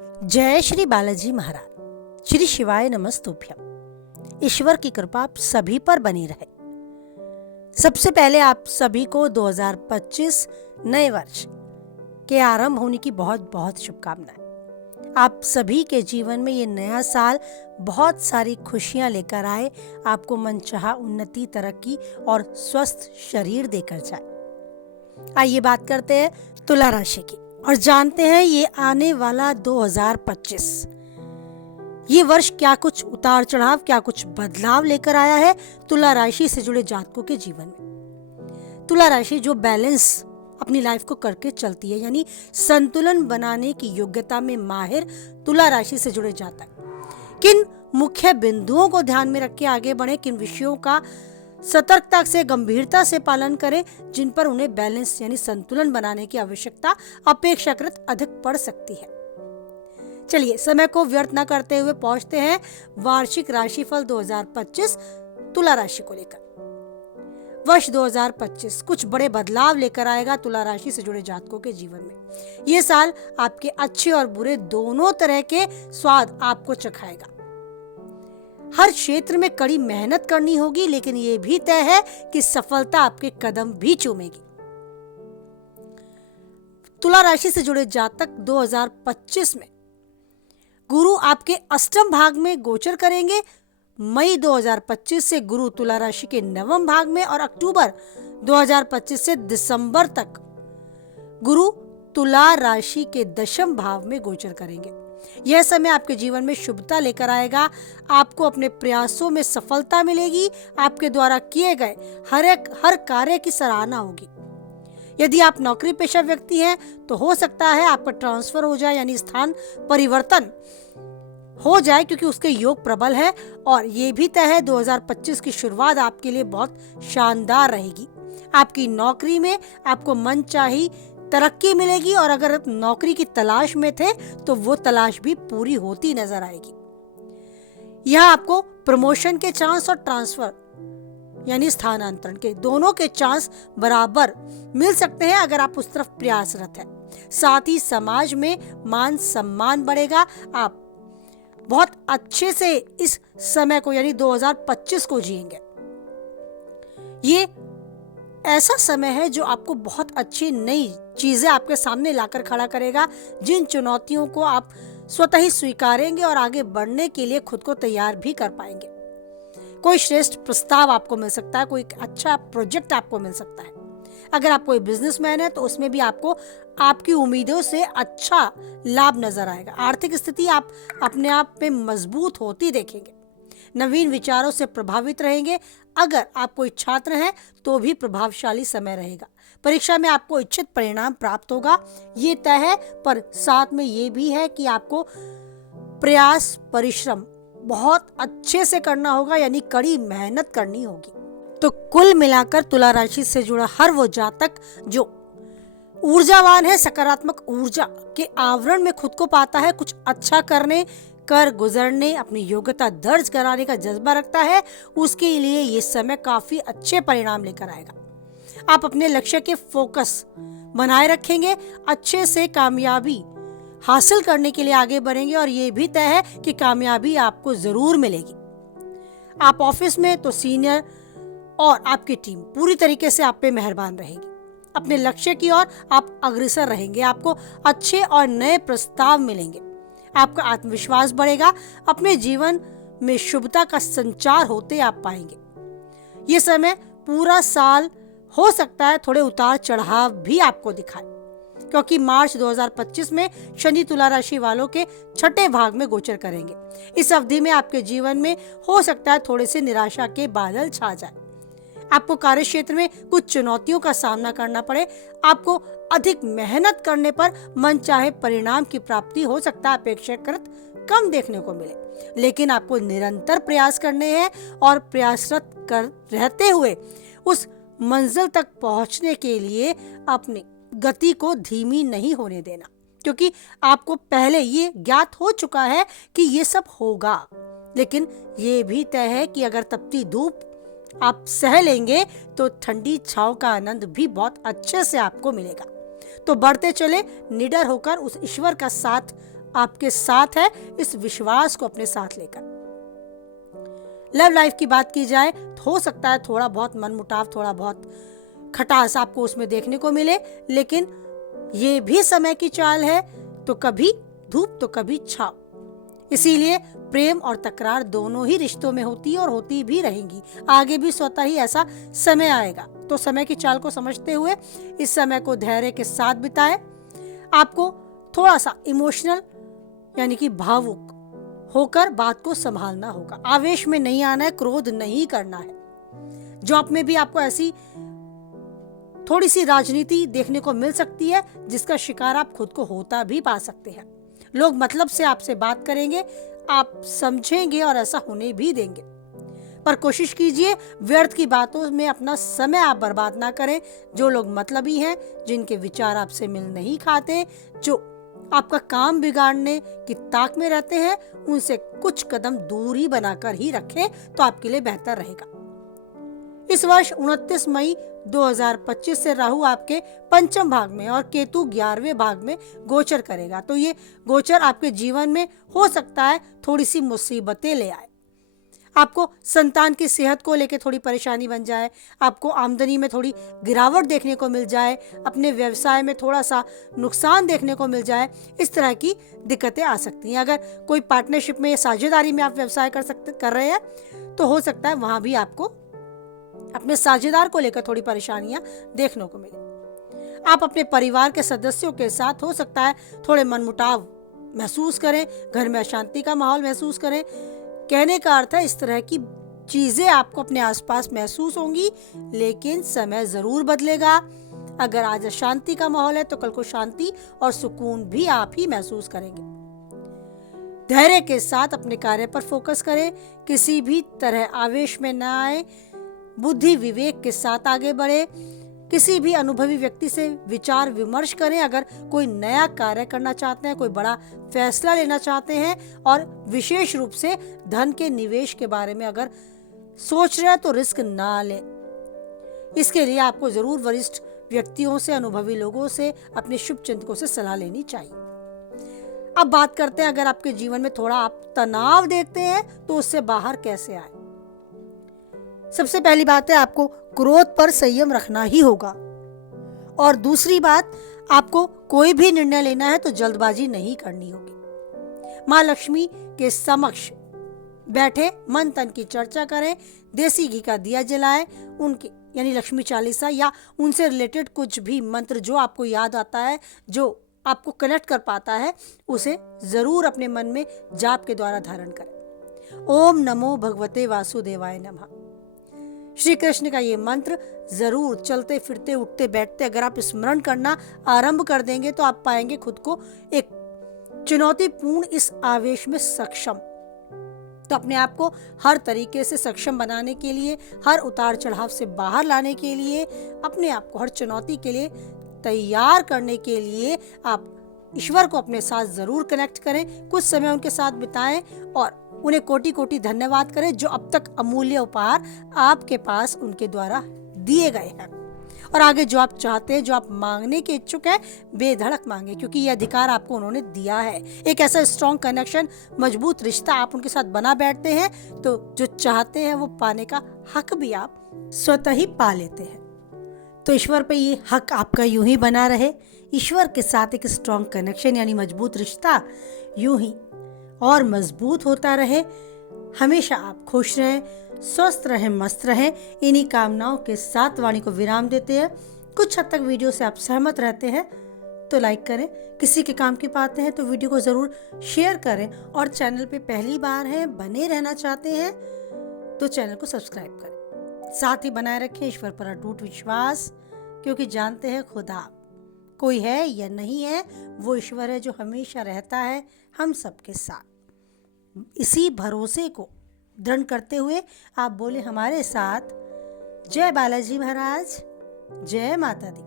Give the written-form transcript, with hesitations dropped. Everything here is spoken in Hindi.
जय श्री बालाजी महाराज। श्री शिवाय नमस्तुभ्यम। ईश्वर की कृपा आप सभी पर बनी रहे। सबसे पहले आप सभी को 2025 नए वर्ष के आरंभ होने की बहुत बहुत शुभकामनाएं। आप सभी के जीवन में ये नया साल बहुत सारी खुशियां लेकर आए, आपको मनचाहा उन्नति, तरक्की और स्वस्थ शरीर देकर जाए। आइए बात करते हैं तुला राशि की और जानते हैं ये आने वाला 2025 ये वर्ष क्या कुछ उतार चढ़ाव, क्या कुछ बदलाव लेकर आया है तुला राशि से जुड़े जातकों के जीवन में। तुला राशि जो बैलेंस अपनी लाइफ को करके चलती है, यानी संतुलन बनाने की योग्यता में माहिर तुला राशि से जुड़े जातक किन मुख्य बिंदुओं को ध्यान में रख के आगे बढ़े, किन विषयों का सतर्कता से, गंभीरता से पालन करें, जिन पर उन्हें बैलेंस यानी संतुलन बनाने की आवश्यकता अपेक्षाकृत अधिक पड़ सकती है। चलिए समय को व्यर्थ न करते हुए पहुंचते हैं वार्षिक राशिफल 2025 तुला राशि को लेकर। वर्ष 2025 कुछ बड़े बदलाव लेकर आएगा तुला राशि से जुड़े जातकों के जीवन में। ये साल आपके अच्छे और बुरे दोनों तरह के स्वाद आपको चखाएगा। हर क्षेत्र में कड़ी मेहनत करनी होगी, लेकिन ये भी तय है कि सफलता आपके कदम भी चूमेगी। तुला राशि से जुड़े जातक 2025 में गुरु आपके अष्टम भाग में गोचर करेंगे। मई 2025 से गुरु तुला राशि के नवम भाग में और अक्टूबर 2025 से दिसंबर तक गुरु तुला राशि के दशम भाव में गोचर करेंगे। यह समय आपके जीवन में शुभता लेकर आएगा। आपको अपने प्रयासों में सफलता मिलेगी। आपके द्वारा किए गए हर कार्य की सराहना होगी। यदि आप नौकरी पेशा व्यक्ति हैं तो हो सकता है आपका ट्रांसफर हो जाए, यानी स्थान परिवर्तन हो जाए, क्योंकि उसके योग प्रबल है। और ये भी तय है 2025 की शुरुआत आपके लिए बहुत शानदार रहेगी। आपकी नौकरी में आपको मनचाही तरक्की मिलेगी और अगर आप नौकरी की तलाश में थे तो वो तलाश भी पूरी होती नजर आएगी। यह आपको प्रमोशन के चांस और ट्रांसफर यानी स्थानांतरण के दोनों के चांस बराबर मिल सकते हैं अगर आप उस तरफ प्रयासरत हैं। साथ ही समाज में मान सम्मान बढ़ेगा। आप बहुत अच्छे से इस समय को यानी 2025 को जिएंगे। ये ऐसा समय है जो आपको बहुत अच्छी नई चीजें आपके सामने लाकर खड़ा करेगा, जिन चुनौतियों को आप स्वतः ही स्वीकारेंगे और आगे बढ़ने के लिए खुद को तैयार भी कर पाएंगे। कोई श्रेष्ठ प्रस्ताव आपको मिल सकता है, कोई अच्छा प्रोजेक्ट आपको मिल सकता है। अगर आप कोई बिजनेसमैन है तो उसमें भी आपको आपकी उम्मीदों से अच्छा लाभ नजर आएगा। आर्थिक स्थिति आप अपने आप में मजबूत होती देखेंगे। नवीन विचारों से प्रभावित रहेंगे। अगर आप कोई छात्र हैं तो भी प्रभावशाली समय रहेगा। परीक्षा में आपको इच्छित परिणाम प्राप्त होगा, ये तय है। पर साथ में ये भी है कि आपको प्रयास, परिश्रम बहुत अच्छे से करना होगा, यानी कड़ी मेहनत करनी होगी। तो कुल मिलाकर तुला राशि से जुड़ा हर वो जातक जो ऊर्जावान है, सकारात्मक ऊर्जा के आवरण में खुद को पाता है, कुछ अच्छा करने, कर गुजरने, अपनी योग्यता दर्ज कराने का जज्बा रखता है, उसके लिए ये समय काफी अच्छे परिणाम लेकर आएगा। आप अपने लक्ष्य के फोकस बनाए रखेंगे, अच्छे से कामयाबी हासिल करने के लिए आगे बढ़ेंगे और ये भी तय है कि कामयाबी आपको जरूर मिलेगी। आप ऑफिस में तो सीनियर और आपकी टीम पूरी तरीके से आप पे मेहरबान रहेगी। अपने लक्ष्य की ओर आप अग्रसर रहेंगे। आपको अच्छे और नए प्रस्ताव मिलेंगे। आपका आत्मविश्वास बढ़ेगा। अपने जीवन में शुभता का संचार होते आप पाएंगे। ये समय पूरा साल हो सकता है थोड़े उतार चढ़ाव भी आपको दिखाए, क्योंकि मार्च 2025 में शनि तुला राशि वालों के छठे भाग में गोचर करेंगे। इस अवधि में आपके जीवन में हो सकता है थोड़े से निराशा के बादल छा जाए। आपको कार्य क्षेत्र में कुछ चुनौतियों का सामना करना पड़े। आपको अधिक मेहनत करने पर मनचाहे परिणाम की प्राप्ति हो सकता है अपेक्षाकृत कम देखने को मिले, लेकिन आपको निरंतर प्रयास करने हैं और प्रयासरत कर रहते हुए उस मंजिल तक पहुंचने के लिए अपनी गति को धीमी नहीं होने देना, क्योंकि आपको पहले ये ज्ञात हो चुका है कि ये सब होगा। लेकिन ये भी तय है कि अगर तपती धूप आप सह लेंगे तो ठंडी छांव का आनंद भी बहुत अच्छे से आपको मिलेगा। तो बढ़ते चले निडर होकर उस ईश्वर का साथ आपके साथ है, इस विश्वास को अपने साथ लेकर। लव लाइफ की बात की जाए तो हो सकता है थोड़ा बहुत मनमुटाव, थोड़ा बहुत खटास आपको उसमें देखने को मिले, लेकिन ये भी समय की चाल है, तो कभी धूप तो कभी छाव। इसीलिए प्रेम और तकरार दोनों ही रिश्तों में होती है और होती भी रहेंगी, आगे भी स्वतः ही ऐसा समय आएगा। तो समय की चाल को समझते हुए इस समय को धैर्य के साथ बिताएं। आपको थोड़ा सा इमोशनल यानी कि भावुक होकर बात को संभालना होगा, आवेश में नहीं आना है, क्रोध नहीं करना है। जॉब में भी आपको ऐसी थोड़ी सी राजनीति देखने को मिल सकती है जिसका शिकार आप खुद को होता भी पा सकते हैं। लोग मतलब से आपसे बात करेंगे, आप समझेंगे और ऐसा होने भी देंगे, पर कोशिश कीजिए व्यर्थ की बातों में अपना समय आप बर्बाद ना करें। जो लोग मतलबी हैं, जिनके विचार आपसे मिल नहीं खाते, जो आपका काम बिगाड़ने की ताक में रहते हैं, उनसे कुछ कदम दूरी बनाकर ही रखें तो आपके लिए बेहतर रहेगा। इस वर्ष 29 मई 2025 से राहु आपके पंचम भाग में और केतु 11वें भाग में गोचर करेगा। तो ये गोचर आपके जीवन में हो सकता है थोड़ी सी मुसीबतें ले आए। आपको संतान की सेहत को लेकर थोड़ी परेशानी बन जाए, आपको आमदनी में थोड़ी गिरावट देखने को मिल जाए, अपने व्यवसाय में थोड़ा सा नुकसान देखने को मिल जाए, इस तरह की दिक्कतें आ सकती हैं। अगर कोई पार्टनरशिप में या साझेदारी में आप व्यवसाय कर रहे हैं तो हो सकता है वहां भी आपको अपने साझेदार को लेकर थोड़ी परेशानियां देखने को मिले। आप अपने परिवार के सदस्यों के साथ हो सकता है थोड़े मनमुटाव महसूस करें, घर में अशांति का माहौल महसूस करें। कहने का अर्थ है इस तरह की चीजें आपको अपने आसपास महसूस होंगी, लेकिन समय जरूर बदलेगा। अगर आज अशांति का माहौल है तो कल को शांति और सुकून भी आप ही महसूस करेंगे। धैर्य के साथ अपने कार्य पर फोकस करें, किसी भी तरह आवेश में न आए, बुद्धि विवेक के साथ आगे बढ़े। किसी भी अनुभवी व्यक्ति से विचार विमर्श करें। अगर कोई नया कार्य करना चाहते हैं, कोई बड़ा फैसला लेना चाहते हैं और विशेष रूप से धन के निवेश के बारे में अगर सोच रहे हैं तो रिस्क ना लें। इसके लिए आपको जरूर वरिष्ठ व्यक्तियों से, अनुभवी लोगों से, अपने शुभ चिंतकों से सलाह लेनी चाहिए। अब बात करते हैं अगर आपके जीवन में थोड़ा आप तनाव देखते हैं तो उससे बाहर कैसे आए। सबसे पहली बात है आपको क्रोध पर संयम रखना ही होगा, और दूसरी बात आपको कोई भी निर्णय लेना है तो जल्दबाजी नहीं करनी होगी। माँ लक्ष्मी के समक्ष बैठे मन तन की चर्चा करें, देसी घी का दिया जलाएं, उनकी यानी लक्ष्मी चालीसा या उनसे रिलेटेड कुछ भी मंत्र जो आपको याद आता है, जो आपको कनेक्ट कर पाता है, उसे जरूर अपने मन में जाप के द्वारा धारण करें। ओम नमो भगवते वासुदेवाय नमः। श्री कृष्ण का ये मंत्र जरूर चलते फिरते उठते बैठते अगर आप स्मरण करना आरंभ कर देंगे तो आप पाएंगे खुद को एक चुनौतीपूर्ण इस आवेश में सक्षम। तो अपने आप को हर तरीके से सक्षम बनाने के लिए, हर उतार चढ़ाव से बाहर लाने के लिए, अपने आप को हर चुनौती के लिए तैयार करने के लिए आप ईश्वर को अपने साथ जरूर कनेक्ट करें। कुछ समय उनके साथ बिताएं और उन्हें कोटि कोटि धन्यवाद करें जो अब तक अमूल्य उपहार आपके पास उनके द्वारा दिए गए हैं। और आगे जो आप चाहते हैं, जो आप मांगने के इच्छुक हैं, बेधड़क मांगे, क्योंकि ये अधिकार आपको उन्होंने दिया है। एक ऐसा स्ट्रॉन्ग कनेक्शन, मजबूत रिश्ता आप उनके साथ बना बैठते हैं तो जो चाहते हैं वो पाने का हक भी आप स्वतः ही पा लेते हैं। तो ईश्वर पे ये हक आपका यूं ही बना रहे। ईश्वर के साथ एक स्ट्रॉन्ग कनेक्शन यानी मजबूत रिश्ता यूं ही और मजबूत होता रहे। हमेशा आप खुश रहें, स्वस्थ रहें, मस्त रहें। इन्हीं कामनाओं के साथ वाणी को विराम देते हैं। कुछ हद तक वीडियो से आप सहमत रहते हैं तो लाइक करें, किसी के काम की बातें हैं तो वीडियो को जरूर शेयर करें, और चैनल पे पहली बार हैं, बने रहना चाहते हैं तो चैनल को सब्सक्राइब करें। साथ ही बनाए रखें ईश्वर पर अटूट विश्वास, क्योंकि जानते हैं खुदा कोई है या नहीं है, वो ईश्वर है जो हमेशा रहता है हम सबके साथ। इसी भरोसे को दृढ़ करते हुए आप बोले हमारे साथ, जय बालाजी महाराज, जय माता दी।